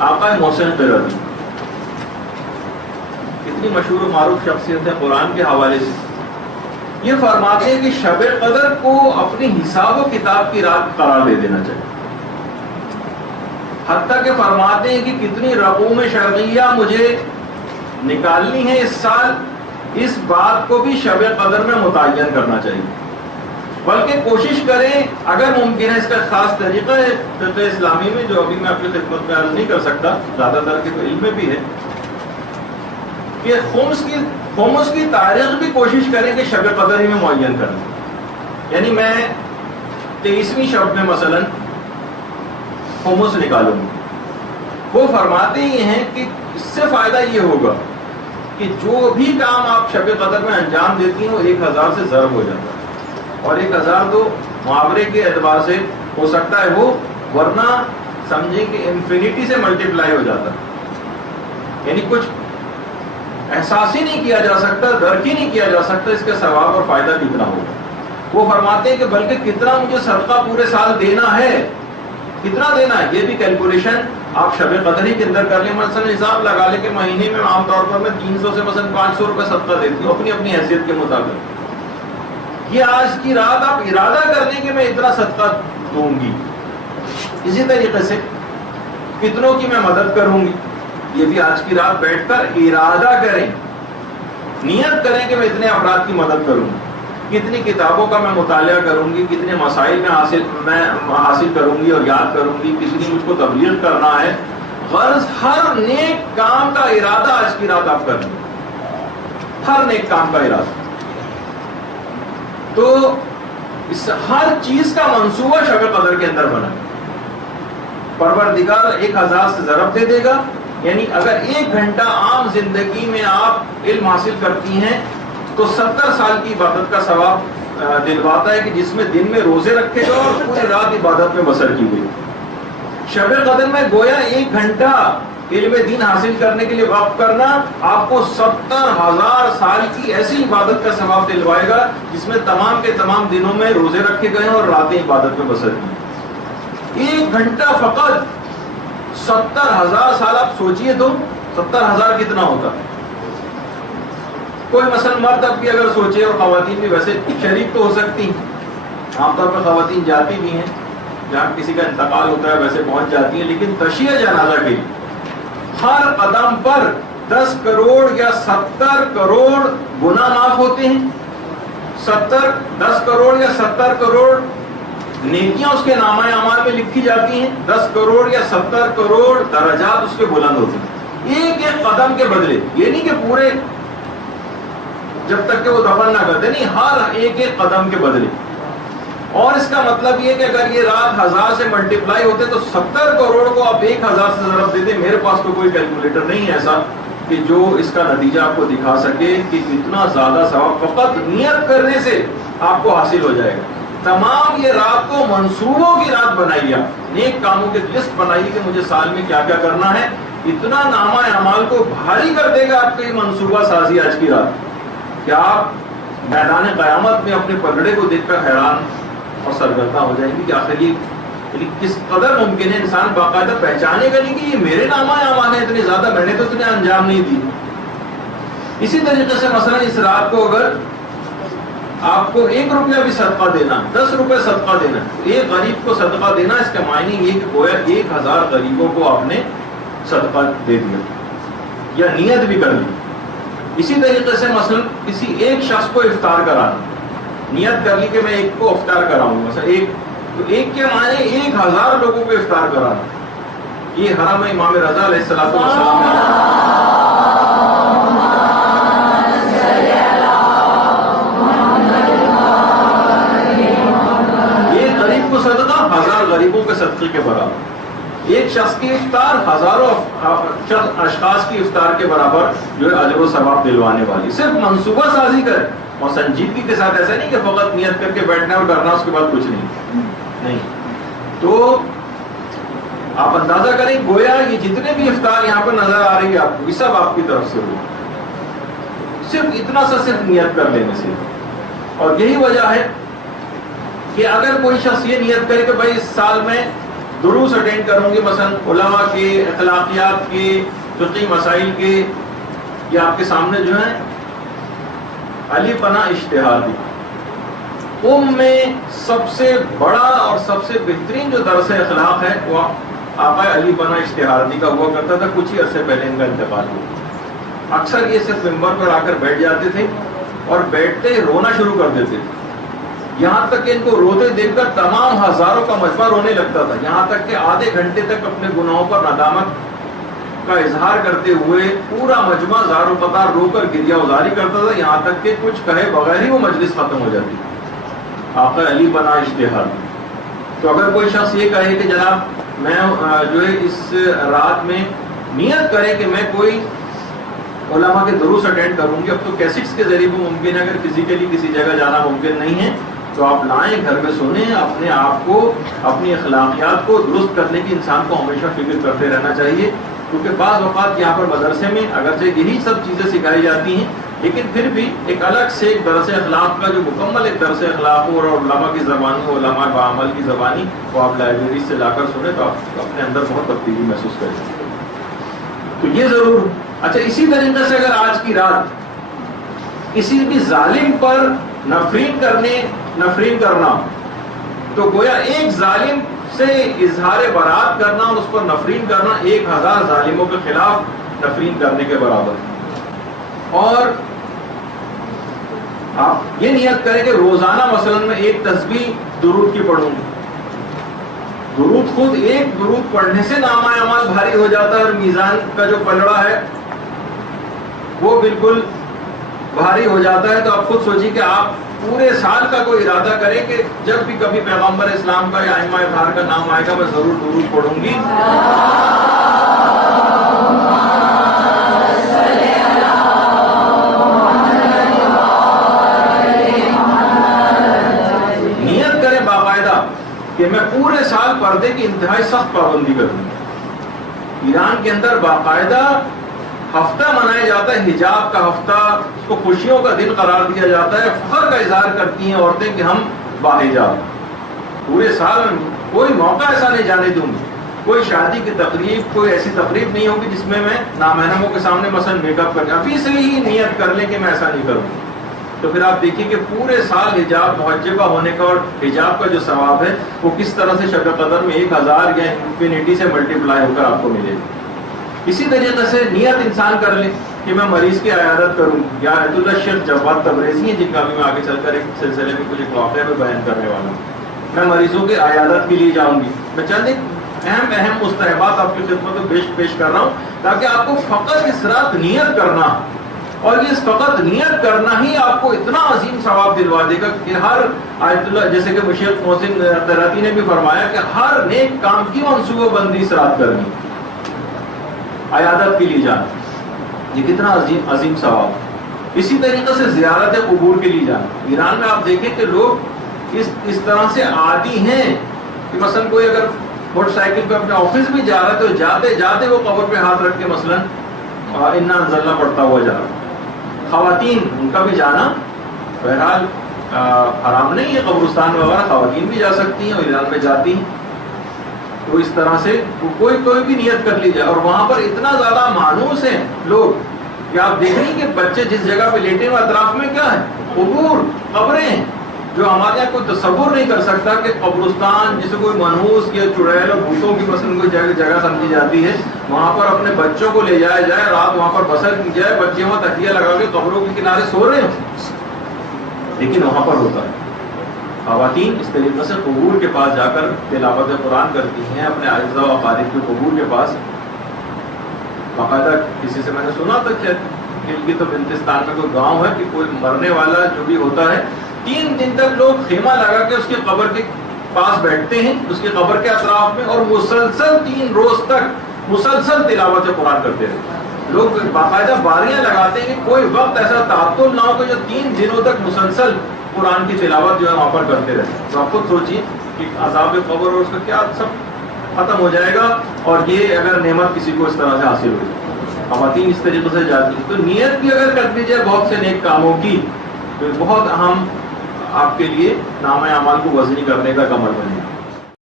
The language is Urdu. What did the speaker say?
آقا محسن قرظی کتنی مشہور و معروف شخصیت ہے قرآن کے حوالے سے. یہ فرماتے ہیں کہ شب قدر کو اپنی حساب و کتاب کی رات قرار دے دینا چاہیے. حتیٰ کہ فرماتے ہیں کہ کتنی رقوم شرعیہ مجھے نکالنی ہے اس سال، اس بات کو بھی شب قدر میں متعین کرنا چاہیے. بلکہ کوشش کریں، اگر ممکن ہے، اس کا خاص طریقہ ہے فقہ اسلامی میں جو ابھی میں اپنی خدمت میں عرض نہیں کر سکتا، زیادہ تر کے تو علم میں بھی ہے، کہ خمس کی تاریخ بھی کوشش کریں کہ شب قدر ہی میں معین کریں. یعنی میں 23ویں شب میں مثلا خمس نکالوں گی. وہ فرماتے ہی ہیں کہ اس سے فائدہ یہ ہوگا کہ جو بھی کام آپ شب قدر میں انجام دیتی ہیں وہ 1000 سے ضرب ہو جاتا ہے، اور 1000 تو محاورے کے اعتبار سے ہو سکتا ہے وہ، ورنہ سمجھیں کہ انفینٹی سے ملٹیپلائی ہو جاتا ہے. یعنی کچھ احساس ہی نہیں کیا جا سکتا، درک ہی نہیں کیا جا سکتا اس کا ثواب اور فائدہ کتنا ہوگا. وہ فرماتے ہیں کہ بلکہ کتنا مجھے صدقہ پورے سال دینا ہے، کتنا دینا ہے، یہ بھی کیلکولیشن آپ شب قدر ہی کے اندر کر لیں. مثلا حساب لگا لیں کہ مہینے میں عام طور پر میں 300 سے مثلا 500 روپے صدقہ دیتی ہوں اپنی اپنی حیثیت کے مطابق. یہ آج کی رات آپ ارادہ کر لیں کہ میں اتنا صدقہ دوں گی. اسی طریقے سے کتنوں کی میں مدد کروں گی، یہ بھی آج کی رات بیٹھ کر ارادہ کریں، نیت کریں کہ میں اتنے افراد کی مدد کروں گی، کتنی کتابوں کا میں مطالعہ کروں گی، کتنے مسائل میں حاصل کروں گی اور یاد کروں گی، کسی نے مجھ کو تبلیغ کرنا ہے. غرض ہر نیک کام کا ارادہ آج کی رات آپ کر لیں، ہر نیک کام کا ارادہ. تو اس ہر چیز کا منصوبہ شب قدر کے اندر بنا. پروردگار 1000 سے ضرب دے دے گا. یعنی اگر 1 گھنٹہ عام زندگی میں آپ علم حاصل کرتی ہیں تو 70 سال کی عبادت کا ثواب دلواتا ہے، کہ جس میں دن میں روزے رکھے گا اور پوری رات عبادت میں بسر کی گئی. شب قدر میں گویا 1 گھنٹہ علم دین حاصل کرنے کے لیے وقف کرنا آپ کو 70,000 سال کی ایسی عبادت کا ثواب دلوائے گا جس میں تمام کے تمام دنوں میں روزے رکھے گئے اور راتیں عبادت میں بسر کی. 1 گھنٹہ فقط 70,000 سال. آپ سوچئے تو 70,000 کتنا ہوتا. کوئی مثلا مرد اب بھی اگر سوچے، اور خواتین بھی ویسے شریک تو ہو سکتی ہیں، عام طور پر خواتین جاتی بھی ہیں جہاں کسی کا انتقال ہوتا ہے ویسے پہنچ جاتی ہیں، لیکن تشییع جنازہ کے لیے ہر قدم پر 10 کروڑ یا 70 کروڑ گناہ معاف ہوتے ہیں. 10 کروڑ یا 70 کروڑ نیکیاں اس کے نامہ اعمال میں لکھی جاتی ہیں. 10 کروڑ یا 70 کروڑ درجات اس کے بلند ہوتے ہیں ایک ایک قدم کے بدلے. یہ نہیں کہ پورے جب تک کہ وہ دفن نہ کرتے، نہیں، ہر ایک ایک قدم کے بدلے. اور اس کا مطلب یہ کہ اگر یہ رات 1000 سے ملٹیپلائی ہوتے تو 70 کروڑ کو آپ 1000 سے ضرب دے دیں. میرے پاس تو کوئی کیلکولیٹر نہیں ہے ایسا کہ جو اس کا نتیجہ آپ کو دکھا سکے کہ کتنا زیادہ ثواب فقط نیت کرنے سے آپ کو حاصل ہو جائے گا. تمام یہ رات کو منصوبوں کی رات بنائیے، نیک کاموں کی لسٹ بنائیے کہ مجھے سال میں کیا کیا کرنا ہے. اتنا نامہ اعمال کو بھاری کر دے گا آپ کی منصوبہ سازی آج کی رات کہ آپ میدان قیامت میں اپنے پگڑے کو دیکھ کر حیران اور سرگرداں ہو جائیں گے کہ آخر یہ کس قدر ممکن ہے انسان باقاعدہ پہچانے گا نہیں کہ یہ میرے نامہ اعمال ہیں اتنے زیادہ، میں نے تو اتنے انجام نہیں دی. اسی طریقے سے مثلا اس رات کو اگر آپ کو 1 روپیہ بھی صدقہ دینا، 10 روپے صدقہ دینا، ایک غریب کو صدقہ دینا، اس کا معنی یہ کہ گویا 1000 غریبوں کو آپ نے صدقہ دے دیا یا نیت بھی کر لی. اسی طریقے سے مثلا کسی ایک شخص کو افطار کرانا، نیت کر لی کہ میں ایک کو افطار کراؤں گا، مثلا ایک کے معنی 1000 لوگوں کو افطار کرانا. یہ حرم امام رضا علیہ السلام ایک غریب کو صدقہ 1000 غریبوں کے صدقے کے برابر. ایک شخص کی افطار ہزاروں اشخاص کی افطار کے برابر جو ہے اجر و ثواب دلوانے والی. صرف منصوبہ سازی کر اور سنجیدگی کے ساتھ، ایسا نہیں کہ فقط نیت کر کے بیٹھنا اور ڈرنا اس کے بعد کچھ نہیں. تو آپ اندازہ کریں گویا یہ جتنے بھی افطار یہاں پر نظر آ رہی ہے آپ کو، یہ سب آپ کی طرف سے ہو، صرف اتنا سا صرف نیت کر لینے سے. اور یہی وجہ ہے کہ اگر کوئی شخص یہ نیت کرے کہ بھائی اس سال میں دروس اٹینڈ کروں گی مثلا علماء کے، اخلاقیات کے، فقہی مسائل کے، یہ آپ کے سامنے جو ہے علی پناہ اجتہادی میں سب سے بڑا اور سب سے بہترین جو درس اخلاق ہے وہ آقا علی پناہ اجتہادی کا ہوا کرتا تھا. کچھ ہی عرصے پہلے ان کا انتقال ہوا. اکثر یہ صرف ممبر پر آ کر بیٹھ جاتے تھے اور بیٹھتے ہی رونا شروع کر دیتے تھے. یہاں تک کہ ان کو روتے دیکھ کر تمام ہزاروں کا مجمع رونے لگتا تھا. یہاں تک کہ آدھے گھنٹے تک اپنے گناہوں پر ندامت کا اظہار کرتے ہوئے پورا مجمع زار و قطار رو کر گریہ ازاری کرتا تھا. یہاں تک کہ کچھ کہے بغیر ہی وہ مجلس ختم ہو جاتی. آقا علی پناہ اجتہاد. تو اگر کوئی شخص یہ کہے کہ جناب میں جو ہے اس رات میں نیت کرے کہ میں کوئی علماء کے دروس اٹینڈ کروں گی، اب تو کیسٹس کے ذریعے بھی ممکن ہے، اگر فزیکلی کسی جگہ جانا ممکن نہیں ہے تو آپ لائیں، گھر میں سنیں. اپنے آپ کو، اپنی اخلاقیات کو درست کرنے کی انسان کو ہمیشہ فکر کرتے رہنا چاہیے. کیونکہ بعض اوقات یہاں پر مدرسے میں اگرچہ یہی سب چیزیں سکھائی جاتی ہیں لیکن پھر بھی ایک الگ سے ایک درس اخلاق کا جو مکمل ایک درس اخلاق ہو اور علماء کی زبانی ہو، علماء بعمل کی زبانی، وہ آپ لائبریری سے لا کر سنیں تو آپ اپنے اندر بہت تبدیلی محسوس کریں. تو یہ ضرور. اچھا، اسی طریقے سے اگر آج کی رات کسی بھی ظالم پر نفرین کرنا تو گویا ایک ظالم سے اظہار برات کرنا اور اس پر نفرین کرنا 1000 ظالموں کے خلاف نفرین کرنے کے برابر. اور آپ یہ نیت کریں کہ روزانہ مثلا میں ایک تسبیح درود کی پڑھوں گی. درود خود ایک درود پڑھنے سے نامہ اعمال بھاری ہو جاتا ہے اور میزان کا جو پلڑا ہے وہ بالکل بھاری ہو جاتا ہے. تو آپ خود سوچیے کہ آپ پورے سال کا کوئی ارادہ کریں کہ جب بھی کبھی پیغمبر اسلام کا یا ائمہ اطہار کا نام آئے گا میں ضرور درود پڑھوں گی. نیت کریں باقاعدہ کہ میں پورے سال پردے کی انتہائی سخت پابندی کروں گی. ایران کے اندر باقاعدہ ہفتہ منایا جاتا ہے، حجاب کا ہفتہ، اس کو خوشیوں کا دن قرار دیا جاتا ہے. فخر کا اظہار کرتی ہیں عورتیں کہ ہم باحجاب. پورے سال کوئی موقع ایسا نہیں جانے دوں گی، کوئی شادی کی تقریب، کوئی ایسی تقریب نہیں ہوگی جس میں میں نامحرموں کے سامنے مثلا میک اپ کرنے. ابھی سے ہی نیت کر لیں کہ میں ایسا نہیں کروں. تو پھر آپ دیکھیے کہ پورے سال حجاب محجبہ ہونے کا اور حجاب کا جو ثواب ہے وہ کس طرح سے شب قدر میں 1000 یا انفینٹی سے ملٹیپلائی ہو کر آپ کو ملے گا. اسی طریقے سے نیت انسان کر لے کہ میں مریض کی عیادت کروں. یا عید اللہ شیخ جواد تبریزی ہیں جن کا بھی میں آگے چل کر ایک سلسلے میں کچھ ایک واقعہ میں بیان کرنے والا ہوں. میں مریضوں کی عیادت کے لیے جاؤں گی. میں چند ایک اہم مستحبات آپ کی خدمت میں پیش کر رہا ہوں تاکہ آپ کو فقط اس رات نیت کرنا، اور یہ فقط نیت کرنا ہی آپ کو اتنا عظیم ثواب دلوا دے گا کہ ہر آیت اللہ، جیسے کہ مشیخ محسن قراتی نے بھی فرمایا کہ ہر نیک کام کی منصوبہ بندی اس رات کرنی. عیادت کے لیے جانا یہ کتنا عظیم ثواب. اسی طریقے سے زیارت قبور کے لیے جانا. ایران میں آپ دیکھیں کہ لوگ اس طرح سے عادی ہیں کہ مثلا کوئی اگر موٹر سائیکل پہ اپنے آفس بھی جا رہا ہے تو جاتے جاتے وہ قبر پہ ہاتھ رکھ کے مثلا انا انزلنا پڑھتا ہوا جا رہا. خواتین ان کا بھی جانا بہرحال حرام نہیں ہے، قبرستان وغیرہ خواتین بھی جا سکتی ہیں اور ایران میں جاتی ہیں. تو اس طرح سے کوئی بھی نیت کر لی جائے. اور وہاں پر اتنا زیادہ مانوس ہیں لوگ کہ آپ دیکھ رہے ہیں کہ بچے جس جگہ پہ لیٹے ہوئے اطراف میں کیا ہے، قبور، قبریں، جو ہمارے یہاں کوئی تصور نہیں کر سکتا کہ قبرستان جسے کوئی منحوس یا چڑیل اور بھوتوں کی مثلا کوئی جگہ سمجھی جاتی ہے، وہاں پر اپنے بچوں کو لے جایا جائے، رات وہاں پر بسر کی جائے، بچے وہاں تکیہ لگا کے قبروں کے کنارے سو رہے ہیں، لیکن وہاں پر ہوتا ہے. خواتین اس طریقے سے قبور کے پاس جا کر تلاوت قرآن کرتی ہیں، اپنے اعزاء و اقارب کے قبور کے پاس. باقاعدہ کسی سے میں نے سنا تھا کہ گلگت و بلتستان میں کوئی گاؤں ہے کہ کوئی مرنے والا جو بھی ہوتا ہے 3 دن تک لوگ خیمہ لگا کے اس کی قبر کے پاس بیٹھتے ہیں، اس کی قبر کے اطراف میں، اور مسلسل 3 روز تک مسلسل تلاوت قرآن کرتے رہتے ہیں. لوگ باقاعدہ باریاں لگاتے ہیں کہ کوئی وقت ایسا تعطل نہ ہو کہ جو 3 دنوں تک مسلسل قرآن کی تلاوت جو ہے وہاں پر کرتے رہتے ہیں. تو آپ خود سوچیے کہ عذاب قبر اور اس کا کیا سب ختم ہو جائے گا، اور یہ اگر نعمت کسی کو اس طرح سے حاصل ہو جائے. خواتین اس طریقے سے جاتی ہیں. تو نیت بھی اگر کر لیجیے بہت سے نیک کاموں کی تو بہت اہم آپ کے لیے نامہ اعمال کو وزنی کرنے کا عمل بنے گا.